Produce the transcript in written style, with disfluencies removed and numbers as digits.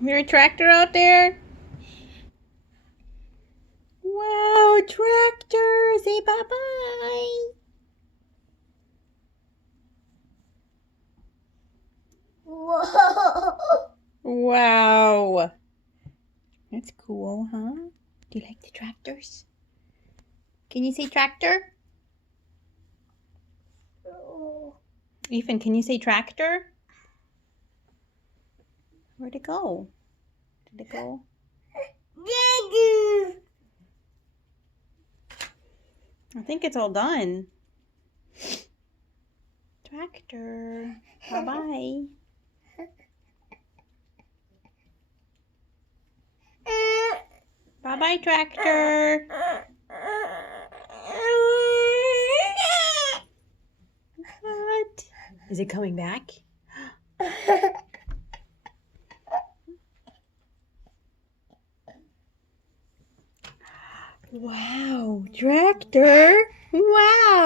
Your tractor out there? Wow, tractor! Say bye-bye. Whoa. Wow. That's cool, huh? Do you like the tractors? Can you say tractor? Ethan, can you say tractor? Where'd it go? Did it go? I think it's all done. Tractor. Bye-bye. Bye-bye, tractor. What? Is it coming back? Wow, tractor. Wow.